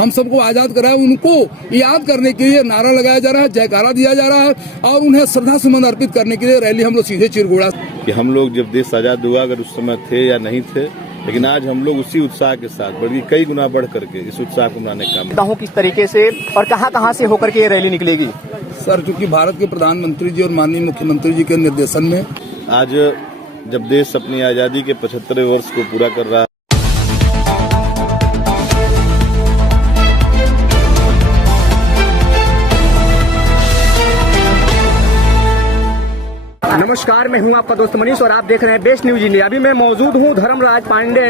हम सबको आजाद कराया, उनको याद करने के लिए नारा लगाया जा रहा है, जयकारा दिया जा रहा है और उन्हें श्रद्धा सुमन अर्पित करने के लिए रैली हम लोग सीधे चिरगुड़ा। कि हम लोग जब देश आजाद हुआ अगर उस समय थे या नहीं थे, लेकिन आज हम लोग उसी उत्साह के साथ बल्कि कई गुना बढ़ करके इस उत्साह को मनाने का काम हूँ। किस तरीके से और कहाँ से होकर के ये रैली निकलेगी? सर, चूंकि भारत के प्रधानमंत्री जी और माननीय मुख्यमंत्री जी के निर्देशन में आज जब देश अपनी आजादी के 75वें वर्ष को पूरा कर रहा है। नमस्कार, मैं हूं आपका दोस्त मनीष और आप देख रहे हैं बेस्ट न्यूज इंडिया। अभी मैं मौजूद हूं धर्मराज पांडे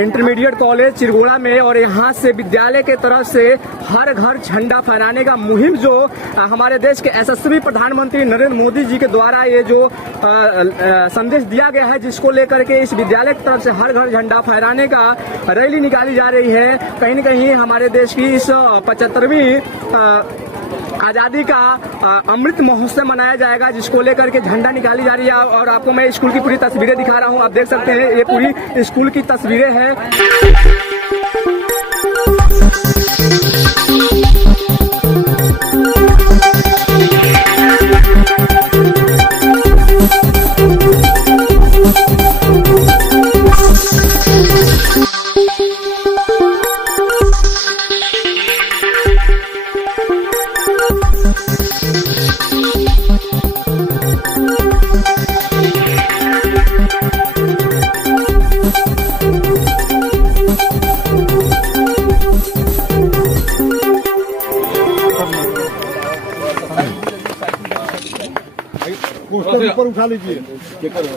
इंटरमीडिएट कॉलेज चिरगुड़ा में और यहां से विद्यालय के तरफ से हर घर झंडा फहराने का मुहिम जो हमारे देश के यशस्वी प्रधानमंत्री नरेंद्र मोदी जी के द्वारा ये जो संदेश दिया गया है, जिसको लेकर के इस विद्यालय की तरफ से हर घर झंडा फहराने का रैली निकाली जा रही है। कहीं न कहीं हमारे देश की इस 75वीं आजादी का अमृत महोत्सव मनाया जाएगा, जिसको लेकर के झंडा निकाली जा रही है। और आपको मैं स्कूल की पूरी तस्वीरें दिखा रहा हूं, आप देख सकते हैं ये पूरी स्कूल की तस्वीरें हैं।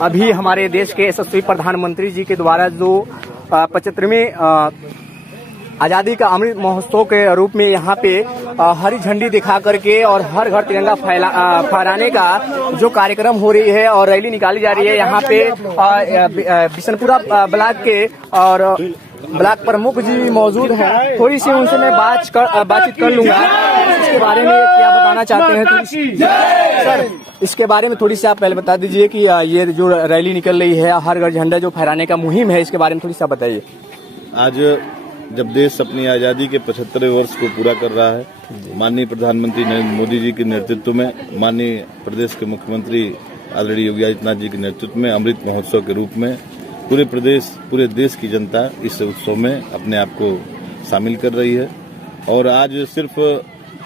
अभी हमारे देश के यशस्वी प्रधानमंत्री जी के द्वारा जो 75वें आजादी का अमृत महोत्सव के रूप में यहाँ पे हरी झंडी दिखा करके और हर घर तिरंगा फहराने का जो कार्यक्रम हो रही है और रैली निकाली जा रही है। यहाँ पे बिशनपुरा ब्लॉक के और ब्लॉक प्रमुख जी मौजूद हैं, थोड़ी सी उनसे मैं बातचीत कर लूंगा। इसके बारे में क्या बताना चाहते हैं सर? इसके बारे में थोड़ी सी आप पहले बता दीजिए कि ये जो रैली निकल रही है हर घर झंडा जो फहराने का मुहिम है, इसके बारे में थोड़ी सी बताइए। आज जब देश अपनी आजादी के 75वें वर्ष को पूरा कर रहा है, माननीय प्रधानमंत्री नरेंद्र मोदी जी के नेतृत्व में, माननीय प्रदेश के मुख्यमंत्री आदरणीय योगी आदित्यनाथ जी के नेतृत्व में अमृत महोत्सव के रूप में पूरे देश की जनता इस उत्सव में अपने आप को शामिल कर रही है। और आज सिर्फ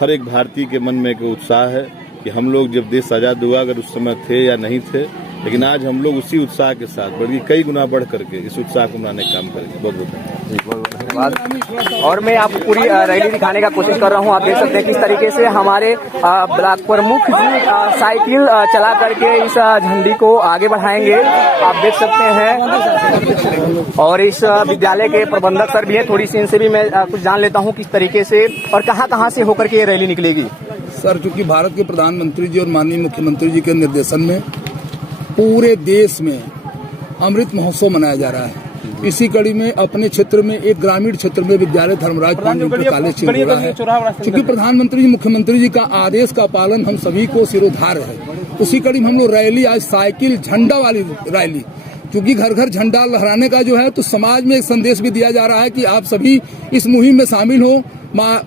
हर एक भारतीय के मन में एक उत्साह है कि हम लोग जब देश आजाद हुआ अगर उस समय थे या नहीं थे, लेकिन आज हम लोग उसी उत्साह के साथ बल्कि कई गुना बढ़ करके इस उत्साह को मनाने का काम करेंगे। बहुत बहुत धन्यवाद। और मैं आपको पूरी रैली दिखाने का कोशिश कर रहा हूं। आप देख सकते हैं किस तरीके से हमारे ब्लॉक प्रमुख जी साइकिल चला करके इस झंडी को आगे बढ़ाएंगे, आप देख सकते हैं। और इस विद्यालय के प्रबंधक सर भी हैं, थोड़ी सी इनसे भी मैं कुछ जान लेता हूं किस तरीके से और कहाँ से होकर के ये रैली निकलेगी। सर, चूंकि भारत के प्रधानमंत्री जी और माननीय मुख्यमंत्री जी के निर्देशन में पूरे देश में अमृत महोत्सव मनाया जा रहा है। इसी कड़ी में अपने क्षेत्र में एक ग्रामीण क्षेत्र में विद्यालय धर्मराज पांडे कॉलेज चिरगुड़ा है। चूंकि प्रधानमंत्री जी मुख्यमंत्री जी का आदेश का पालन हम सभी को सिरोधार्य है, उसी कड़ी में हम लोग रैली आज साइकिल झंडा वाली रैली, क्योंकि घर घर झंडा लहराने का जो है तो समाज में एक संदेश भी दिया जा रहा है कि आप सभी इस मुहिम में शामिल हो।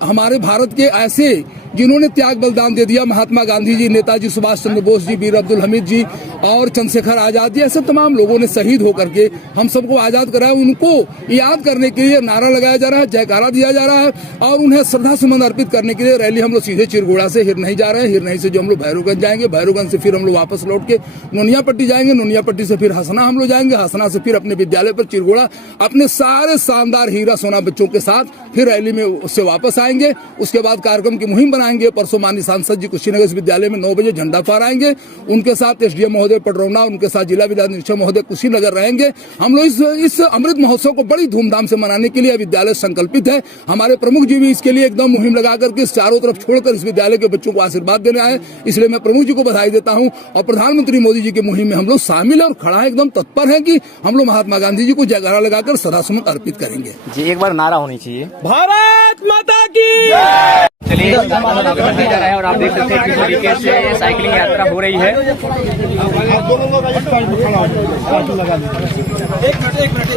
हमारे भारत के ऐसे जिन्होंने त्याग बलिदान दे दिया, महात्मा गांधी जी, नेताजी सुभाष चंद्र बोस जी, वीर अब्दुल हमीद जी और चंद्रशेखर आजाद जी, ऐसे तमाम लोगों ने शहीद होकर के हम सबको आजाद कराया, उनको याद करने के लिए नारा लगाया जा रहा है, जयकारा दिया जा रहा है और उन्हें श्रद्धा सुमन अर्पित करने के लिए रैली हम लोग सीधे चिरगुड़ा से हिरनई जा रहे हैं। हिरनई से जो हम लोग भैरवगंज जाएंगे, भैरवगंज से फिर हम लोग वापस लौट के नोनिया पट्टी जाएंगे, नोनिया पट्टी से फिर हसना हम लोग जाएंगे, हसना से फिर अपने विद्यालय पर चिरगुड़ा अपने सारे शानदार हीरा सोना बच्चों के साथ फिर रैली में उससे वापस आएंगे। उसके बाद कार्यक्रम की मुहिम बनाएंगे। परसों माननीय सांसद जी कुशीनगर विद्यालय में 9 बजे झंडा फहराएंगे, उनके साथ एसडीएम महोदय पडरौना, उनके साथ जिला विधायक निरीक्षक महोदय कुशीनगर रहेंगे। हम लोग इस अमृत महोत्सव को बड़ी धूमधाम से मनाने के लिए विद्यालय संकल्पित है। हमारे प्रमुख जी भी इसके लिए एकदम मुहिम लगा करके चारों तरफ छोड़कर इस विद्यालय के बच्चों को आशीर्वाद देने आए, इसलिए मैं प्रमुख जी को बधाई देता हूँ। और प्रधानमंत्री मोदी जी की मुहिम में हम लोग शामिल और खड़ा एकदम तत्पर है कि हम लोग महात्मा गांधी जी को जयकारा लगाकर श्रद्धासुमन अर्पित करेंगे। जी, एक बार नारा होनी चाहिए, भारत माता की। चलिए जा रहा है और आप देख सकते हैं किस तरीके से साइकिलिंग यात्रा हो रही है। एक मिनट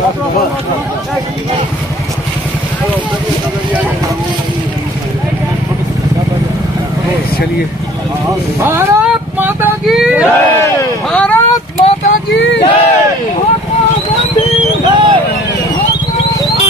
चलिए। भारत माता की जय, भारत माता की जय, महात्मा गांधी जय, महात्मा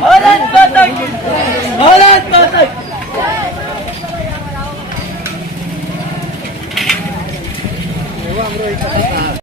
भारत माता की